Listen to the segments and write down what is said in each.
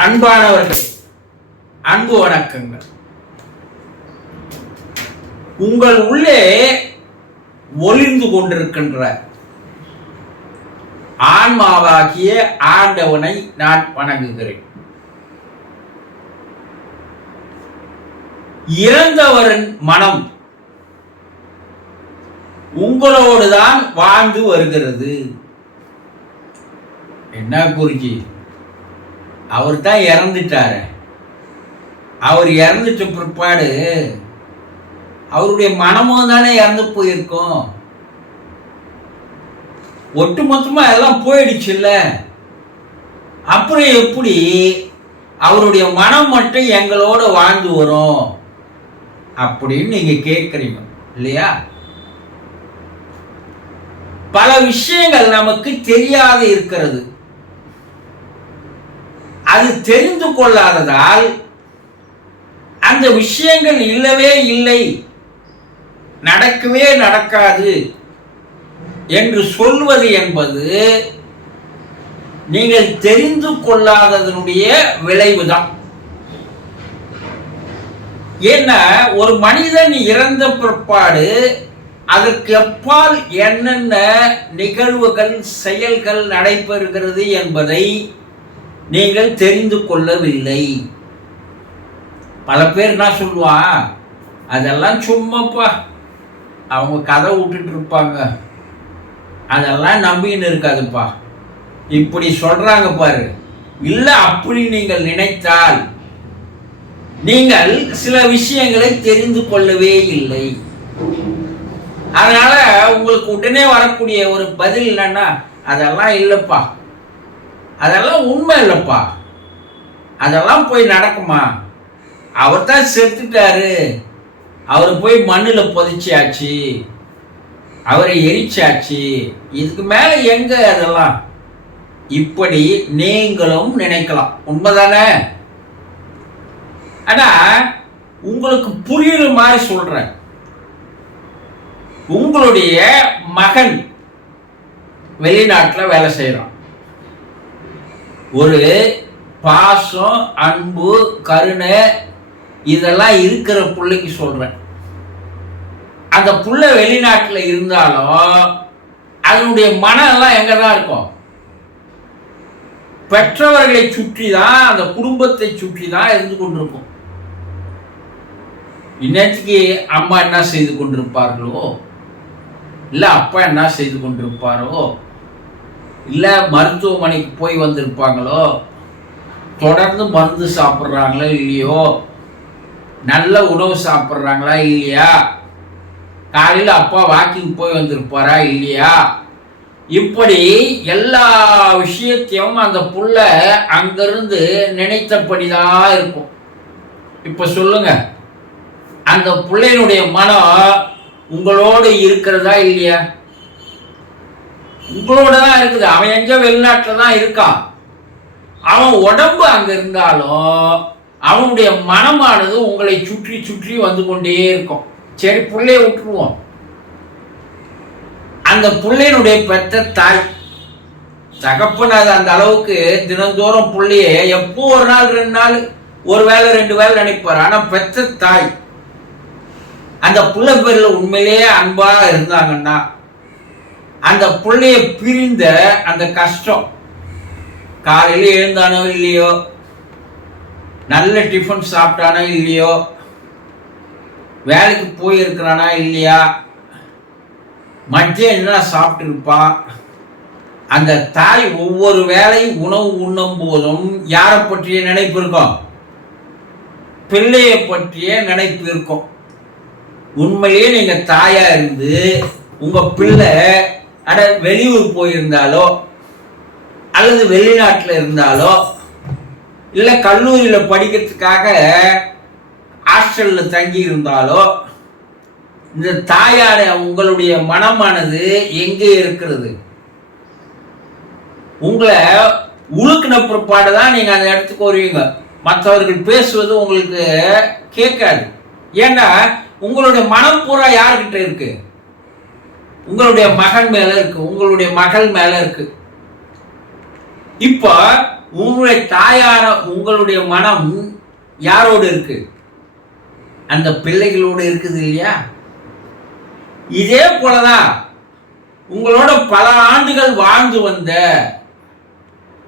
அன்பானவர்கள் அன்பு வணக்கங்கள். உங்கள் உள்ளே ஒளிந்து கொண்டிருக்கின்ற ஆன்மாவாகிய ஆண்டவனை நான் வணங்குகிறேன். இறந்தவரின் மனம் உங்களோடுதான் வாழ்ந்து வருகிறது. என்ன குருஜி அவர் தான் இறந்துட்டாரு. அவர் இறந்துட்ட பிற்பாடு அவருடைய மனமும் தானே இறந்து போயிருக்கும். ஒட்டு மொத்தமாக எல்லாம் போயிடுச்சுல்ல? அப்புறம் எப்படி அவருடைய மனம் மட்டும் எங்களோட வாழ்ந்து வரும்? அப்படின்னு நீங்கள் கேட்குறீங்க இல்லையா? பல விஷயங்கள் நமக்கு தெரியாது இருக்கிறது. அது தெரிந்து கொள்ளாததால் அந்த விஷயங்கள் இல்லவே இல்லை. நடக்கவே நடக்காது என்று சொல்வது என்பது நீங்கள் தெரிந்து கொள்ளாததனுடைய விளைவுதான். ஏன்னா ஒரு மனிதன் இறந்த பிற்பாடு அதற்கு எப்பால் என்னென்ன நிகழ்வுகள் செயல்கள் நடைபெறுகிறது என்பதை நீங்கள் தெரிந்து கொள்ளவில்லை. பல பேர் என்ன சொல்லுவா? அதெல்லாம் சும்மாப்பா. அவங்க கதை விட்டுட்டு இருப்பாங்க. அதெல்லாம் நம்பின்னு இருக்காதுப்பா. இப்படி சொல்றாங்க பாரு. இல்லை அப்படி நீங்கள் நினைத்தால் நீங்கள் சில விஷயங்களை தெரிந்து கொள்ளவே இல்லை. அதனால உங்களுக்கு உடனே வரக்கூடிய ஒரு பதில் என்னன்னா அதெல்லாம் இல்லைப்பா. அதெல்லாம் உண்மை இல்லைப்பா. அதெல்லாம் போய் நடக்குமா? அவர் தான் செத்துட்டாரு. அவர் போய் மண்ணில் புதைச்சியாச்சு அவரை எரிச்சாச்சு. இதுக்கு மேலே எங்க அதெல்லாம்? இப்படி நீங்களும் நினைக்கலாம். உண்மைதானே? ஆனா உங்களுக்கு புரியுற மாதிரி சொல்றேன். உங்களுடைய மகன் வெளிநாட்டில் வேலை செய்கிறான் ஒரு பாசம் அன்பு கருணை இதெல்லாம் இருக்கிற பிள்ளைக்கு சொல்கிறேன் அந்த புள்ள வெளிநாட்டில் இருந்தாலும் அதனுடைய மனம் எல்லாம் எங்க தான் இருக்கும்? பெற்றவர்களை சுற்றி தான் அந்த குடும்பத்தை சுற்றி தான் இருந்து கொண்டிருக்கும். இன்னத்துக்கு அம்மா என்ன செய்து கொண்டிருப்பார்களோ? இல்லை அப்பா என்ன செய்து கொண்டிருப்பாரோ? இல்லை மருத்துவமனைக்கு போய் வந்திருப்பாங்களோ? தொடர்ந்து மருந்து சாப்பிட்றாங்களோ இல்லையோ? நல்ல உணவு சாப்பிட்றாங்களா இல்லையா? காலையில் அப்பா வாக்கிங் போய் வந்திருப்பாரா இல்லையா? இப்படி எல்லா விஷயத்தையும் அந்த புள்ள அங்கிருந்து நினைத்தபடிதான் இருக்கும். இப்போ சொல்லுங்க. அந்த பிள்ளையினுடைய மனம் உங்களோடு இருக்கிறதா இல்லையா? உங்களோட தான் இருக்குது. அவன் எங்கே வெளிநாட்டில் தான் இருக்கான். அவன் உடம்பு அங்கே இருந்தாலும் அவனுடைய மனமானது உங்களை சுற்றி சுற்றி வந்து கொண்டே இருக்கும். சரி பிள்ளைய விட்டுருவோம். அந்த பிள்ளையினுடைய பெற்ற தாய் தகப்பன் அது அந்த அளவுக்கு தினந்தோறும் பிள்ளைய எப்போ ஒரு நாள் ரெண்டு நாள் ஒரு வேளை ரெண்டு வேளை நினைப்பார். ஆனால் பெற்ற தாய் அந்த பிள்ளை பேரில் உண்மையிலேயே அன்பாக இருந்தாங்கன்னா அந்த பிள்ளைய பிரிந்த அந்த கஷ்டம். காலையில எழுந்தானோ இல்லையோ? நல்ல டிஃபன் சாப்பிட்டானோ இல்லையோ? வேலைக்கு போயிருக்கிறானா இல்லையா? மத்தியம் என்ன சாப்பிட்டுருப்பான் அந்த தாய் ஒவ்வொரு வேளையும் உணவு உண்ணும் போதும் யாரை பற்றிய நினைப்பு இருக்கும்? பிள்ளையை பற்றிய நினைப்பு இருக்கும். உண்மையிலேயே நீங்கள் தாயாக இருந்து உங்கள் பிள்ளை அட வெளியூர் போயிருந்தாலோ அல்லது வெளிநாட்டில் இருந்தாலோ இல்லை கல்லூரியில் படிக்கிறதுக்காக ஹாஸ்டலில் தங்கி இருந்தாலோ இந்த தாயார உங்களுடைய மனமானது எங்கே இருக்கிறது? உங்களை உழுக்கின பிற்பாடு தான் நீங்கள் அந்த இடத்துக்கு வருவீங்க மற்றவர்கள் பேசுவது உங்களுக்கு கேட்காது. ஏன்னா உங்களுடைய மனம் பூரா யார்கிட்ட இருக்குது உங்களுடைய மகன் மேல இருக்கு. உங்களுடைய மகள் மேல இருக்கு. இப்போ உங்களுடைய தாயார உங்களுடைய மனம் யாரோடு இருக்கு? அந்த பிள்ளைகளோடு இருக்குது இல்லையா? இதே போலதான் உங்களோட பல ஆண்டுகள் வாழ்ந்து வந்த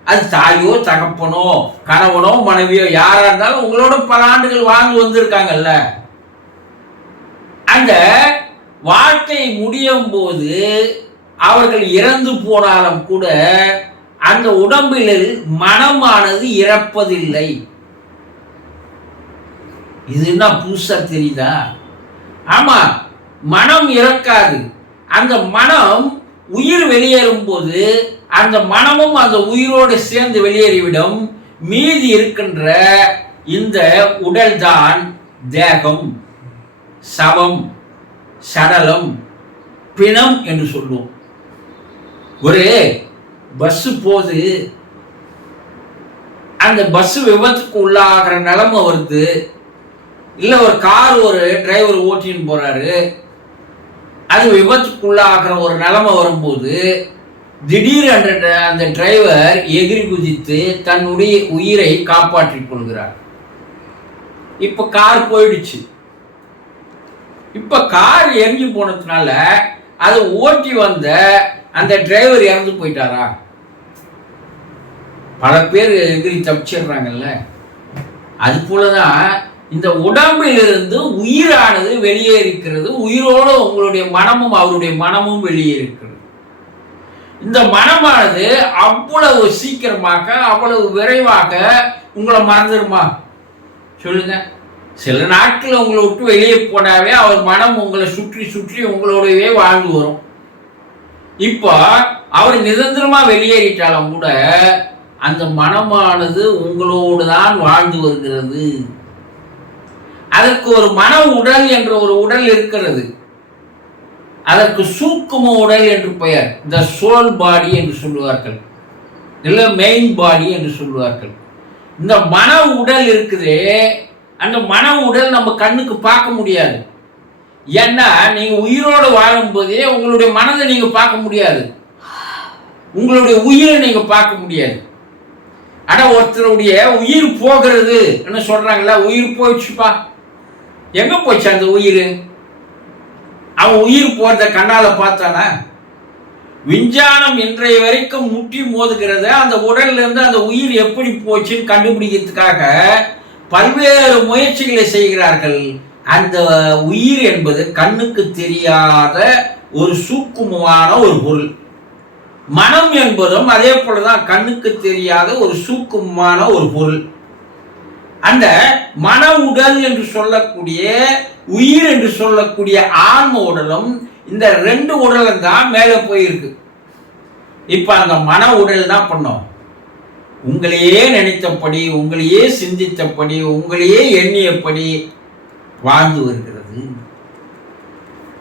அது தாயோ தகப்பனோ கணவனோ மனைவியோ யாரா இருந்தாலும் உங்களோட பல ஆண்டுகள் வாழ்ந்து வந்திருக்காங்கல்ல. அந்த வாழ்க்கை முடியும் போது அவர்கள் இறந்து போனாலும் கூட அந்த உடம்பில் மனமானது இறப்பதில்லை. இது என்ன புதுசா தெரியுதா? ஆமா மனம் இறக்காது. அந்த மனம் உயிர் வெளியேறும் போது அந்த மனமும் அந்த உயிரோடு சேர்ந்து வெளியேறிவிடும். மீதி இருக்கின்ற இந்த உடல்தான் தேகம் சவம். சடலம் பிணம் என்று சொல்லுவோம். ஒரு பஸ் போகுது அந்த பஸ் விபத்துக்கு உள்ளாகிற நிலைமை வருது. இல்லை ஒரு கார் ஒரு டிரைவர் ஓட்டின்னு போறாரு. அது விபத்துக்குள்ளாகிற ஒரு நிலைமை வரும்போது திடீர் என்ற அந்த டிரைவர் எகிரி குதித்து தன்னுடைய உயிரை காப்பாற்றிக் கொள்கிறார். இப்போ கார் போயிடுச்சு. இப்போ கார் எரிஞ்சு போனதுனால அதை ஓட்டி வந்த அந்த டிரைவர் இறந்து போயிட்டாரா? பல பேர் எகிரி தப்பிச்சிடுறாங்கல்ல. அது போலதான் இந்த உடம்பிலிருந்து உயிரானது வெளியே இருக்கிறது. உயிரோடு உங்களுடைய மனமும் அவருடைய மனமும் வெளியே இருக்கிறது. இந்த மனமானது அவ்வளவு சீக்கிரமாக அவ்வளவு விரைவாக உங்களை மறந்துடுமா? சொல்லுங்க. சில நாட்கள் உங்களை விட்டு வெளியே போனாவே அவர் மனம் உங்களை சுற்றி சுற்றி உங்களோடவே வாழ்ந்து வரும். இப்போ அவர் நிரந்தரமா வெளியேறிட்டாலும் கூட அந்த மனமானது உங்களோடு தான் வாழ்ந்து வருகிறது. அதற்கு ஒரு மன உடல் என்ற ஒரு உடல் இருக்கிறது. அதற்கு சூக்கும உடல் என்று பெயர் இந்த சோல் பாடி என்று சொல்லுவார்கள். இல்லை மெயின் பாடி என்று சொல்லுவார்கள். இந்த மன உடல் இருக்குதே அந்த மன உடல் நம்ம கண்ணுக்கு பார்க்க முடியாது. ஏன்னா நீங்க உயிரோடு வாழும்போதே உங்களுடைய மனதை நீங்க பார்க்க முடியாது. உங்களுடைய உயிரை நீங்க பார்க்க முடியாது. ஆனா ஒருத்தருடைய உயிர் போகிறது என்ன சொல்கிறாங்களா உயிர் போயிடுச்சுப்பா. எங்க போச்சு அந்த உயிர்? அவன் உயிர் போறத கண்ணால பார்த்தானா? விஞ்ஞானம் இன்றைய வரைக்கும் முட்டி மோதுகிறத அந்த உடல்ல இருந்து அந்த உயிர் எப்படி போச்சுன்னு கண்டுபிடிக்கிறதுக்காக பல்வேறு முயற்சிகளை செய்கிறார்கள். அந்த உயிர் என்பது கண்ணுக்கு தெரியாத ஒரு சூக்குமமான ஒரு பொருள். மனம் என்பதும் அதே போலதான் கண்ணுக்கு தெரியாத ஒரு சூக்குமமான ஒரு பொருள். அந்த மன உடல் என்று சொல்லக்கூடிய உயிர் என்று சொல்லக்கூடிய ஆன்ம உடலும் இந்த ரெண்டு உடலும் தான் மேலே போயிருக்கு. இப்ப அந்த மன உடல் தான் பண்ணோம். உங்களையே நினைத்தபடி உங்களையே சிந்தித்தபடி உங்களையே எண்ணியபடி வாழ்ந்து வருகிறது.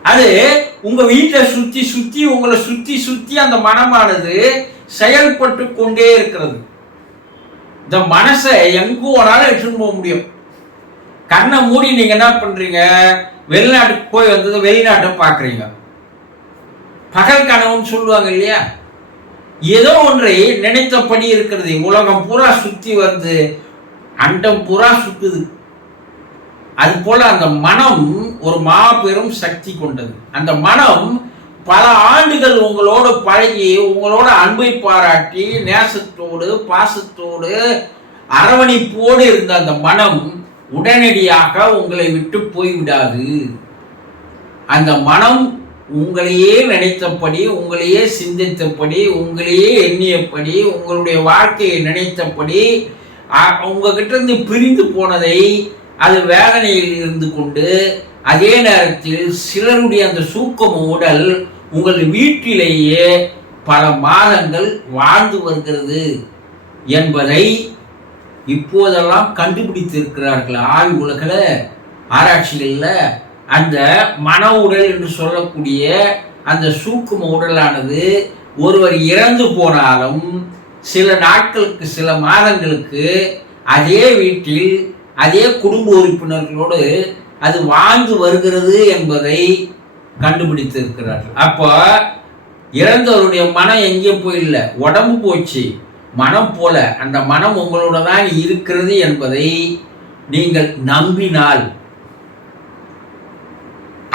அது உங்க வீட்டை சுத்தி சுத்தி உங்களை சுத்தி சுத்தி அந்த மனமானது செயல்பட்டு கொண்டே இருக்கிறது. இந்த மனசை எங்கு வேணாலும் எடுத்துன்னு போக முடியும். கண்ணை மூடி நீங்க என்ன பண்றீங்க? வெளிநாட்டுக்கு போய் வந்தது வெளிநாட்டை பார்க்குறீங்க. பகல் கனவுன்னு சொல்லுவாங்க இல்லையா? ஏதோ ஒன்றை நினைத்தபடி இருக்கிறது. உலகம் பூரா சுத்தி வந்து அண்டம் பூரா சுத்துது. அது போல அந்த மனம் ஒரு மாபெரும் சக்தி கொண்டது. அந்த மனம் பல ஆண்டுகள் உங்களோடு பழகி உங்களோட அன்பை பாராட்டி நேசத்தோடு பாசத்தோடு அரவணைப்போடு இருந்த அந்த மனம் உடனடியாக உங்களை விட்டு போய்விடாது. அந்த மனம் உங்களையே நினைத்தபடி உங்களையே சிந்தித்தபடி உங்களையே எண்ணியபடி உங்களுடைய வாழ்க்கையை நினைத்தபடி உங்ககிட்ட இருந்து பிரிந்து போனதை அது வேதனையில் இருந்து கொண்டு அதே நேரத்தில் சிலருடைய அந்த சூக்கம் உடல் உங்கள் வீட்டிலேயே பல மாதங்கள் வாழ்ந்து வருகிறது என்பதை இப்போதெல்லாம் கண்டுபிடித்திருக்கிறார்கள் ஆய்வு உலகில் ஆராய்ச்சிகளில். அந்த மன உடல் என்று சொல்லக்கூடிய அந்த சூக்கும உடலானது ஒருவர் இறந்து போனாலும் சில நாட்களுக்கு சில மாதங்களுக்கு அதே வீட்டில் அதே குடும்ப உறுப்பினர்களோடு அது வாழ்ந்து வருகிறது என்பதை கண்டுபிடித்திருக்கிறார்கள். அப்போ இறந்தவருடைய மனம் எங்கேயும் போயில்ல? உடம்பு போச்சு. மனம் போல. அந்த மனம் உங்களோட தான் இருக்கிறது என்பதை நீங்கள் நம்பினால்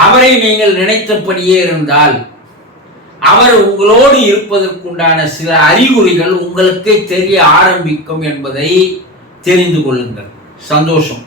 அவரை நீங்கள் நினைத்தபடியே இருந்தால் அவர் உங்களோடு இருப்பதற்குண்டான சில அறிகுறிகள் உங்களுக்கே தெரிய ஆரம்பிக்கும் என்பதை தெரிந்து கொள்ளுங்கள். சந்தோஷம்.